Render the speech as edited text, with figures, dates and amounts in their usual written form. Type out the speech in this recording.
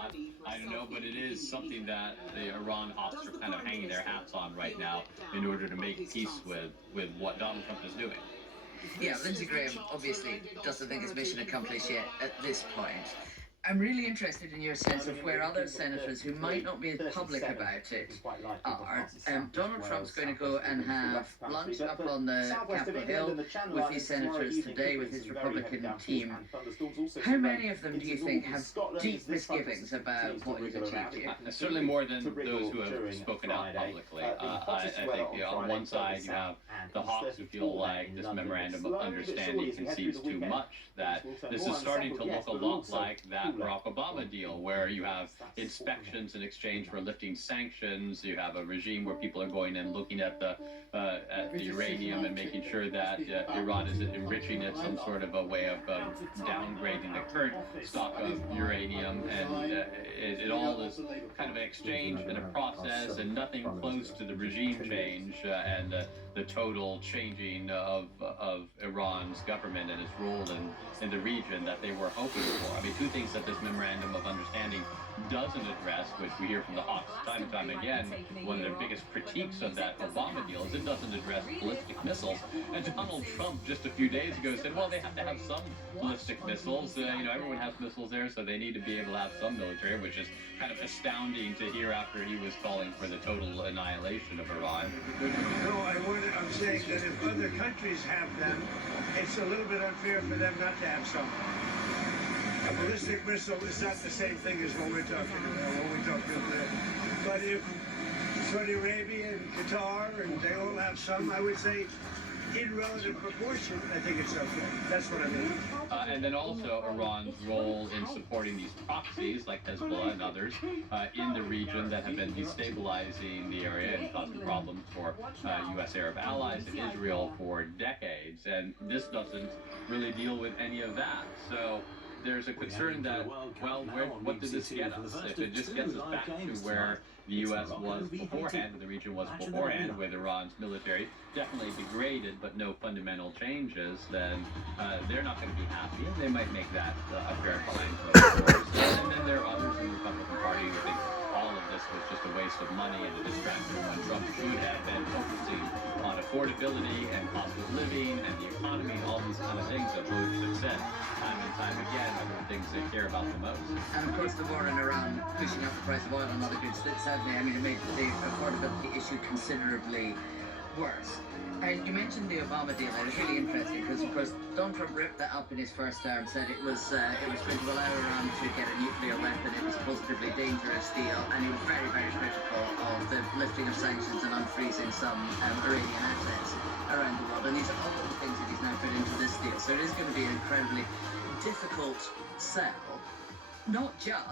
not, I don't know, but it is something that the Iran hawks are kind of hanging their hats on right now in order to make peace with what Donald Trump is doing. Yeah, Lindsey Graham obviously doesn't think his mission accomplished yet at this point. I'm really interested in your sense of where other senators who might not be as public about it are. Donald Trump's going to go and have lunch up on the Capitol Hill with these senators today with his Republican team. How many of them do you think have deep misgivings about what he's achieved here? Certainly more than those who have spoken out publicly. I think on one side you have the hawks who feel like this memorandum of understanding concedes too much, that this is starting to look a lot like that Barack Obama deal, where you have inspections in exchange for lifting sanctions. You have a regime where people are going and looking at the uranium and making sure that Iran isn't enriching it some sort of a way of downgrading the current stock of uranium, and it all is kind of an exchange and a process, and nothing close to the regime change and the total changing of Iran's government and its role in the region that they were hoping for. I mean, two things that this memorandum of understanding doesn't address, which we hear from the hawks time and time again, one of their biggest critiques of that Obama deal is it doesn't address ballistic missiles. And Donald Trump just a few days ago said, well, they have to have some ballistic missiles. Everyone has missiles there, so they need to be able to have some military, which is kind of astounding to hear after he was calling for the total annihilation of Iran. No, I'm saying that if other countries have them, it's a little bit unfair for them not to have some. A ballistic missile is not the same thing as what we're talking about, But if Saudi Arabia and Qatar, and they all have some, I would say, in relative proportion, I think it's okay. That's what I mean. And then also Iran's role in supporting these proxies like Hezbollah and others in the region that have been destabilizing the area and causing problems for U.S. Arab allies in Israel for decades. And this doesn't really deal with any of that. So there's a concern that, well, what did this get us? If it just gets us back to where the U.S. was beforehand, the region was beforehand, with Iran's military definitely degraded, but no fundamental changes, then they're not going to be happy. They might make that a fair fine, of course. And then there are others in the Republican Party who think all of this was just a waste of money and a distraction when Trump should have been focusing on affordability and cost of living and the economy and all these kind of things that voters have said time and time again are the things they care about the most. And of course the war in Iran pushing up the price of oil and other goods, sadly, I mean, it made the affordability issue considerably worse. And you mentioned the Obama deal, and it's really interesting because, of course, Donald Trump ripped that up in his first term, said it was going to allow Iran to get a nuclear weapon, it was a positively dangerous deal, and he was very, very critical of the lifting of sanctions and unfreezing some Iranian assets around the world. And these are all the things that he's now put into this deal. So it is going to be an incredibly difficult sell, not just